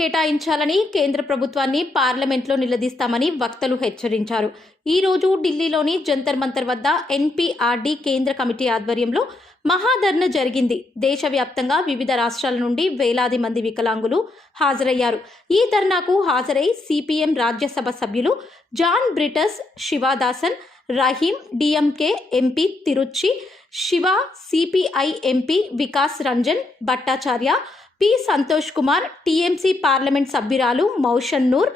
కేటాయించాలని కేంద్ర ప్రభుత్వాన్ని పార్లమెంట్లో నిలదీస్తామని వక్తలు హెచ్చరించారు. ఈ రోజు ఢిల్లీలోని జంతర్ మంతర్ వద్ద ఎన్పీఆర్డీ కేంద్ర కమిటీ ఆధ్వర్యంలో మహాధర్నా జరిగింది. దేశవ్యాప్తంగా వివిధ రాష్ట్రాల నుండి వేలాది మంది వికలాంగులు హాజరయ్యారు. ఈ ధర్నాకు హాజరై సిపిఎం రాజ్యసభ సభ్యులు John Brittas, Sivadasan, Rahim, DMK MP Tiruchi Siva, CPI MP Vikas Ranjan Bhattacharya, P Santosh Kumar, TMC parliament సభ్యురాలు Mausam Noor,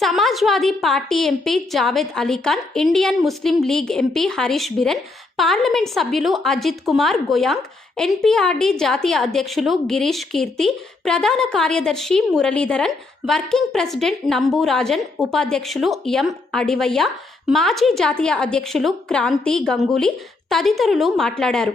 Samajwadi party MP Javed Ali Khan, Indian Muslim League MP Haris Beeran, parliament సభ్యులు అజిత్ కుమార్ గోయాంగ్, ఎన్పీఆర్డీ జాతీయ అధ్యక్షులు గిరీష్ కీర్తి, ప్రధాన కార్యదర్శి మురళీధరన్, వర్కింగ్ ప్రెసిడెంట్ నంబూ రాజన్, ఉపాధ్యక్షులు ఎం అడివయ్య, మాజీ జాతీయ అధ్యక్షులు క్రాంతి గంగూలీ తదితరులు మాట్లాడారు.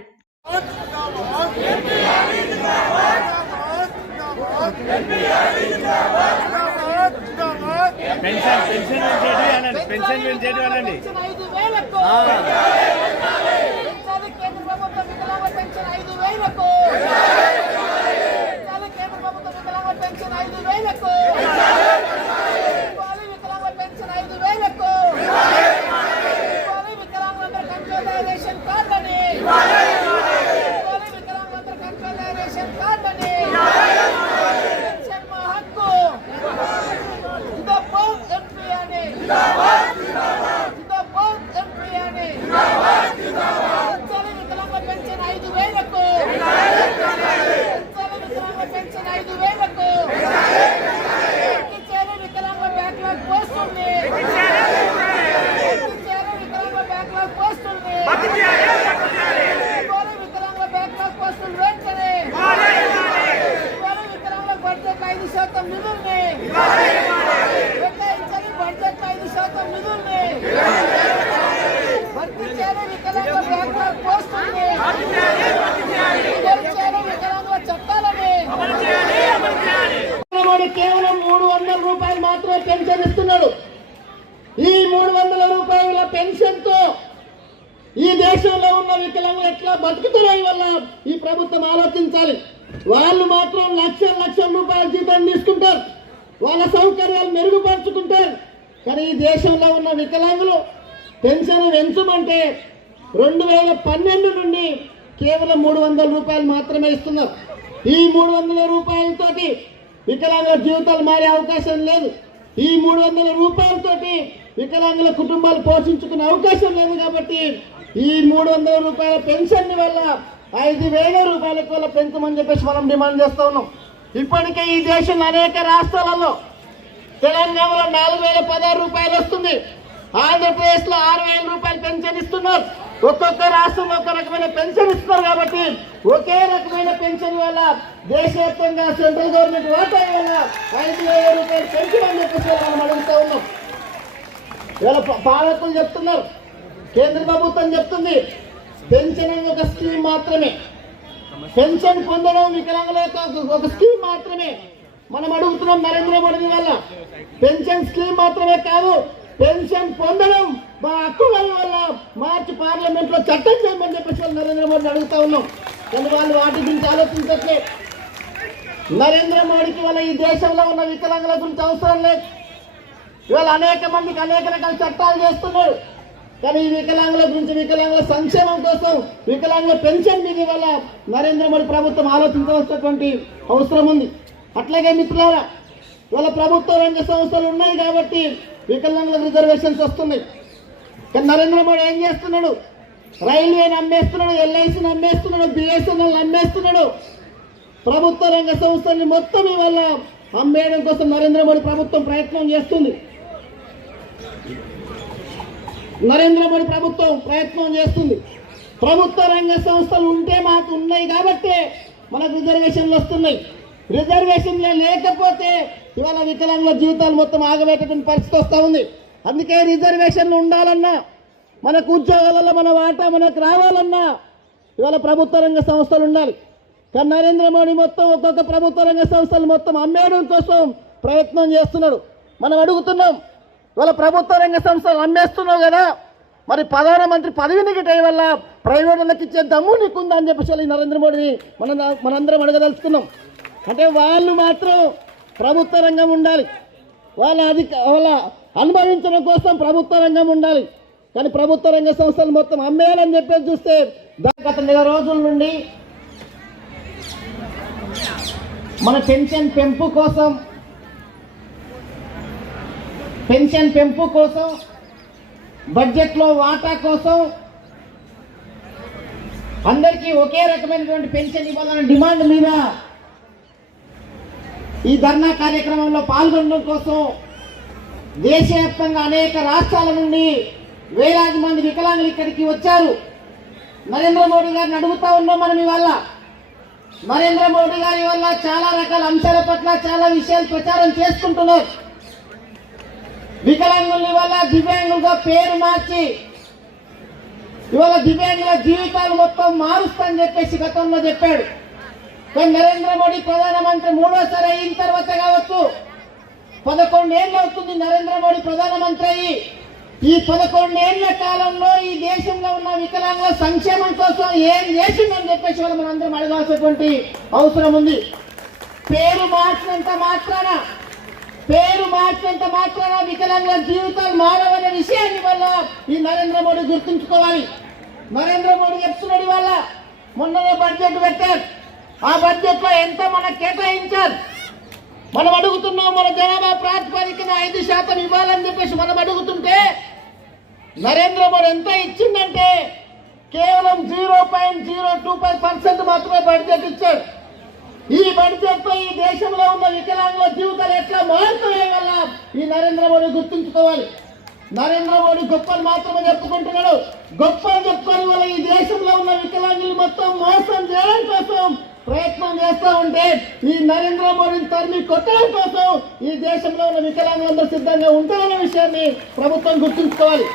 కేవలం 300 రూపాయలు మాత్రమే పెన్షన్ ఇస్తున్నాడు. ఈ 300 రూపాయల పెన్షన్ తో ఈ దేశంలో ఉన్న వికలాంగులు ఎట్లా బతుకుతున్నాయి వల్ల ఈ ప్రభుత్వం ఆలోచించాలి. వాళ్ళు మాత్రం లక్షల రూపాయల జీతం తీసుకుంటారు, వాళ్ళ సౌకర్యాలు మెరుగుపరుచుకుంటారు. కానీ ఈ దేశంలో ఉన్న వికలాంగులు పెన్షన్ పెంచమంటే 2012 నుండి కేవలం 300 రూపాయలు మాత్రమే ఇస్తున్నారు. ఈ 300 రూపాయలతోటి వికలాంగుల జీవితాలు మారే అవకాశం లేదు. ఈ 300 రూపాయలతోటి వికలాంగుల కుటుంబాలు పోషించుకునే అవకాశం లేదు. కాబట్టి ఈ 300 రూపాయల పెన్షన్ వల్ల 5,000 రూపాయలకు వల్ల పెంచమని చెప్పేసి మనం డిమాండ్ చేస్తూ ఉన్నాం. ఇప్పటికే ఈ దేశంలో అనేక రాష్ట్రాలలో తెలంగాణలో 4,016 రూపాయలు వస్తుంది, ఆంధ్రప్రదేశ్లో 6,000 రూపాయలు పెన్షన్ ఇస్తున్నారు. ఒక్కొక్క రాష్ట్రంలో ఒక రకమైన పెన్షన్ ఇస్తున్నారు. కాబట్టి ఒకే రకమైన పెన్షన్ వల్ల దేశవ్యాప్తంగా సెంట్రల్ గవర్నమెంట్ వాటా వల్ల 5,000 రూపాయలు పెన్షన్ అని చెప్పేసి మనం అడుగుతూ ఉన్నాం. ఇవాళ పాలకులు చెప్తున్నారు, కేంద్ర ప్రభుత్వం చెప్తుంది పెన్షన్ అనేది ఒక స్కీమ్ మాత్రమే, పెన్షన్ పొందడం వికలాంగుల ఒక స్కీమ్ మాత్రమే. మనం అడుగుతున్నాం నరేంద్ర మోడీ వల్ల పెన్షన్ స్కీమ్ మాత్రమే కాదు, పెన్షన్ పొందడం మా హక్కు వల్ల మార్చి పార్లమెంట్ లో చట్టం చేయమని చెప్పేసి నరేంద్ర మోడీని అడుగుతా ఉన్నాం. కానీ వాళ్ళు వాటి గురించి ఆలోచించట్లే. నరేంద్ర మోడీకి వల్ల ఈ దేశంలో ఉన్న వికలాంగుల గురించి అవసరం లేదు. ఇవాళ అనేక మందికి అనేక రకాల చట్టాలు చేస్తున్నారు. కానీ ఈ వికలాంగుల గురించి, వికలాంగుల సంక్షేమం కోసం, వికలాంగుల పెన్షన్ మీద వల్ల నరేంద్ర మోడీ ప్రభుత్వం ఆలోచించవలసినటువంటి అవసరం ఉంది. అట్లాగే మిత్రులారా, ఇవాళ ప్రభుత్వ రంగ సంస్థలు ఉన్నాయి కాబట్టి వికలాంగులకు రిజర్వేషన్స్ వస్తున్నాయి. కానీ నరేంద్ర మోడీ ఏం చేస్తున్నాడు? రైల్వేని అమ్మేస్తున్నాడు, ఎల్ఐసిని అమ్మేస్తున్నాడు, బిఎస్ఎన్ఎల్ అమ్మేస్తున్నాడు. ప్రభుత్వ రంగ సంస్థల్ని మొత్తం ఇవాళ అమ్మేయడం కోసం నరేంద్ర మోడీ ప్రభుత్వం ప్రయత్నం చేస్తుంది. ప్రభుత్వ రంగ సంస్థలు ఉంటే మాకు ఉన్నాయి కాబట్టి మనకు రిజర్వేషన్లు వస్తున్నాయి. రిజర్వేషన్లు లేకపోతే ఇవాళ వికలాంగుల జీవితాలు మొత్తం ఆగబెట్టేటువంటి పరిస్థితి వస్తూ ఉంది. అందుకే రిజర్వేషన్లు ఉండాలన్నా, మనకు ఉద్యోగాలలో మన వాటా మనకు రావాలన్నా ఇవాళ ప్రభుత్వ రంగ సంస్థలు ఉండాలి. కానీ నరేంద్ర మోడీ మొత్తం ఒక్కొక్క ప్రభుత్వ రంగ సంస్థలు మొత్తం అమ్మేయడం కోసం ప్రయత్నం చేస్తున్నాడు. మనం అడుగుతున్నాం, ఇవాళ ప్రభుత్వ రంగ సంస్థలు అమ్మేస్తున్నావు కదా, మరి ప్రధానమంత్రి పదవిని గిట్టే వల్ల ప్రైవేటులకు ఇచ్చే దమ్ము నీకుందా అని చెప్పేసి నరేంద్ర మోడీని మనందరం అడగదలుచుకున్నాం. అంటే వాళ్ళు మాత్రం ప్రభుత్వ రంగం ఉండాలి, వాళ్ళ అనుభవించడం కోసం ప్రభుత్వ రంగం ఉండాలి. కానీ ప్రభుత్వ రంగ సంస్థలు మొత్తం అమ్మేయాలని చెప్పేసి చూస్తే గత నెల రోజుల నుండి మన పెన్షన్ పెంపు కోసం బడ్జెట్లో వాటా కోసం అందరికీ ఒకే రకమైనటువంటి పెన్షన్ ఇవ్వాలన్న డిమాండ్ మీద ఈ ధర్నా కార్యక్రమంలో పాల్గొనడం కోసం దేశవ్యాప్తంగా అనేక రాష్ట్రాల నుండి వేలాది మంది వికలాంగులు ఇక్కడికి వచ్చారు. నరేంద్ర మోడీ గారిని అడుగుతా ఉన్నాం మనం ఇవాళ. నరేంద్ర మోడీ గారి వల్ల చాలా రకాల అంశాల పట్ల చాలా విషయాలు ప్రచారం చేసుకుంటున్నారు. వికలాంగుల్ని వల్ల దివ్యాంగులుగా పేరు మార్చి ఇవాళ దివ్యాంగుల జీవితాలు మొత్తం మారుస్తామని చెప్పేసి గతంలో చెప్పాడు. కానీ నరేంద్ర మోడీ ప్రధానమంత్రి మూడోసారి అయిన తర్వాత కావచ్చు 11 ఏళ్ళు అవుతుంది నరేంద్ర మోడీ ప్రధానమంత్రి అయ్యి. ఈ 11 ఏళ్ల కాలంలో ఈ దేశంలో ఉన్న వికలాంగుల సంక్షేమం కోసం ఏం చేసిందని చెప్పేసి వాళ్ళు మనందరం అడగాల్సినటువంటి అవసరం ఉంది. పేరు మార్చినంత మాత్రాన వికలాంగుల జీవితాలు మారవనే విషయాన్ని వల్ల ఈ నరేంద్ర మోడీ గుర్తుంచుకోవాలి. నరేంద్ర మోడీ చెప్తున్నాడు వల్ల మొన్ననే బడ్జెట్ పెట్టారు. ఆ బడ్జెట్ లో ఎంత మనకు కేటాయించారు. మనం అడుగుతున్నాం మన జనాభా ప్రాతిపదికన 5% ఇవ్వాలని చెప్పేసి మనం అడుగుతుంటే నరేంద్ర మోడీ ఎంత ఇచ్చిందంటే కేవలం 0.025% మాత్రమే బడ్జెట్ ఇచ్చాడు. ఈ బడ్జెట్ తో ఈ దేశంలో ఉన్న వికలాంగుల జీవితాలు ఎట్లా మారుతున్నాయి వల్ల ఈ నరేంద్ర మోడీ గుర్తుంచుకోవాలి. నరేంద్ర మోడీ గొప్పలు మాత్రమే చెప్పుకుంటున్నాడు. గొప్పలు చెప్పుకొని వల్ల ఈ దేశంలో ఉన్న వికలాంగులు మొత్తం మోసం చేయడం కోసం ప్రయత్నం చేస్తూ ఉంటే ఈ నరేంద్ర మోడీని తరిమి కొట్టడం కోసం ఈ దేశంలో ఉన్న వికలాంగులందరూ సిద్ధంగా ఉంటారనే విషయాన్ని ప్రభుత్వం గుర్తుంచుకోవాలి.